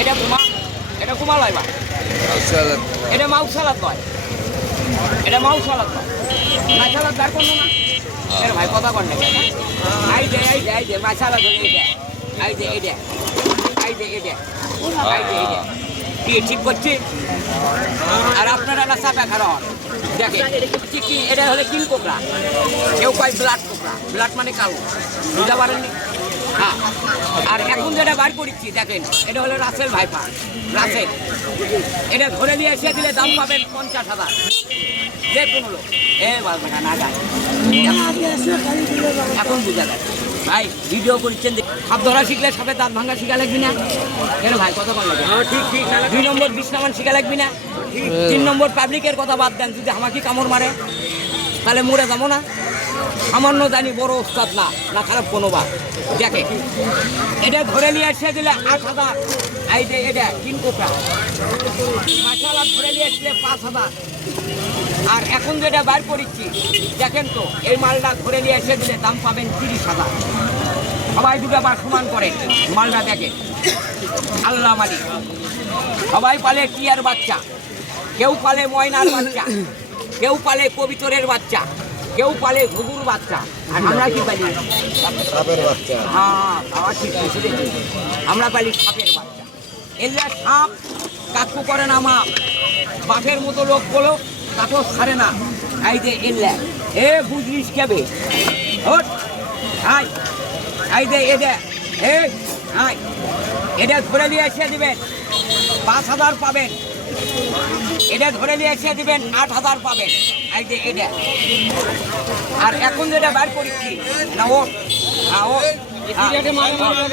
এটা বোমা এটা বা এটা মাউ সালাদ এটা মাউ সালাদ লয় করল না। এর ভাই কথা কর না আই দে আই দে আই দে মাই সালাদ এই দে। আই দে, এই আই দে, এই দে। আই দে, এই দে। ঠিক করছি? আর আপনারা না চাপা কারণ দেখে কি এটা হলে কিং কোকড়া কেউ কয় ব্লাড কোকড়া ব্লাড মানে কালো। বুঝতে পারেননি? হ্যাঁ। আর এখন যেটা বার করেছি দেখেন এটা হলো রাসেল ভাইপা রাসেল। এটা ধরে নিয়ে এসে দিলে দাম পাবেন পঞ্চাশ হাজার। যে কোনো লোক। এ বাবা না যায়। এখন বুঝা যায়। ভাই ভিডিও করছেন যে সাপ ধরা শিখলে সাপের দাঁত ভাঙা শিখা লাগবি না? কেন ভাই কত কম লাগে ঠিক ঠিক দুই নম্বর বিশ নামান শিখা লাগবি না? তিন নম্বর পাবলিকের কথা বাদ দেন যদি আমাকে কামড় মারে তাহলে মরে যাব না? সামান্য জানি, বড় ওস্তাদ না না খারাপ কোনো বা দেখে। এটা ধরে নিয়ে এসে দিলে আট হাজার। এই যে এটা তিন কোপা মাসালা ধরে নিয়ে আসলে পাঁচ হাজার। আর এখন যেটা বার করেছি, দেখেন তো, এই মালটা ধরে নিয়ে এসে দিলে দাম পাবেন তিরিশ হাজার। সবাই দুটো বার সমান করে, মালটা দেখে। আল্লাহ মালিক। সবাই পালে টিয়ার বাচ্চা। কেউ পালে ময়নার বাচ্চা। কেউ পালে কবিতরের বাচ্চা। কেউ পালে ঘুঘুর বাচ্চা। আর আমরা কি পালি? সাপের বাচ্চা। হ্যাঁ বাবা ঠিক। আমরা পালি সাপের বাচ্চা। এলে সাপ কাকু করে না মা। বাপের মতো লোক বলো তাকে ছাড়ে না। এই যে এলে এ বুঝলিস কেবে? ওঠ আয়। এই এদে এ আয়। এটা ধরে নিয়ে এসে দিবেন। পাঁচ হাজার পাবেন। এটা ধরে নিয়ে এসে দেবেন আট হাজার পাবেন এই যে এটা আর এখন যেটা বার করেছি না ও হ্যাঁ, ও।